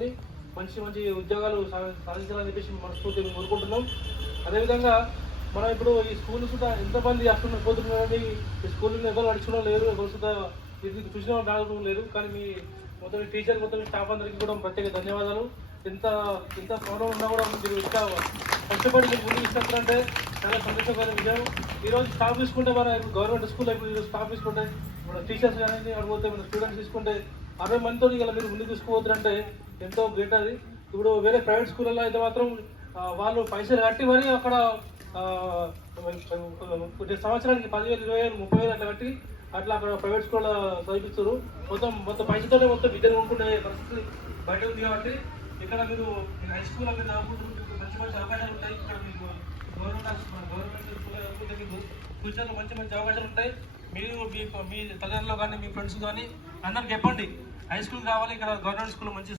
చదువుకొని మంచి మంచి ఉద్యోగాలు సాధించాలని చెప్పేసి మనస్ఫూర్తిగా కోరుకుంటున్నాం. అదేవిధంగా మనం ఇప్పుడు ఈ స్కూల్ సుతా ఎంతమంది వస్తున్నారు పోతున్నారని ఈ స్కూల్లో ఎవరు నడుచుకోవడం లేరు, ఎవరు సుతా ఇది చూసిన వాళ్ళు రావడం లేరు. కానీ మీ మొత్తం టీచర్ మొత్తం స్టాఫ్ అందరికీ కూడా ప్రత్యేక ధన్యవాదాలు. ఇంత ఇంత ప్రాబ్లం ఉన్నా కూడా మీరు ఇంకా కష్టపడి మీరు ముందుకు ఇస్తారంటే చాలా సంతోషకరమైన విషయం. ఈరోజు స్టాఫ్ తీసుకుంటే మన గవర్నమెంట్ స్కూల్లో ఇప్పుడు స్టాఫ్ తీసుకుంటే మన టీచర్స్ కానీ అడిగితే మన స్టూడెంట్స్ తీసుకుంటే 60 మందితో ఇలా మీరు ముందుకు తీసుకోవద్దంటే ఎంతో గ్రేట్ అది. ఇప్పుడు వేరే ప్రైవేట్ స్కూళ్ళలో అయితే మాత్రం వాళ్ళు పైసలు కట్టి మరి అక్కడ సంవత్సరానికి 10,000, 20,000, 30,000 అట్లా కట్టి అట్లా అక్కడ ప్రైవేట్ స్కూల్లో చదివిస్తారు. మొత్తం పైసలతోనే మొత్తం విద్యను కొనుక్కునే పరిస్థితి బయట ఉంది. కాబట్టి ఇక్కడ మీరు హై స్కూల్లో మీరు చదువుకుంటారు, మంచి మంచి అవకాశాలు ఉంటాయి. ఇక్కడ మీకు గవర్నమెంట్ స్కూల్లో మీకు ఫ్యూచర్లో మంచి మంచి అవకాశాలు ఉంటాయి. మీరు మీ తల్లిదండ్రులు కానీ మీ ఫ్రెండ్స్ కానీ అందరికి చెప్పండి హై స్కూల్ కావాలి, ఇక్కడ గవర్నమెంట్ స్కూల్ మంచి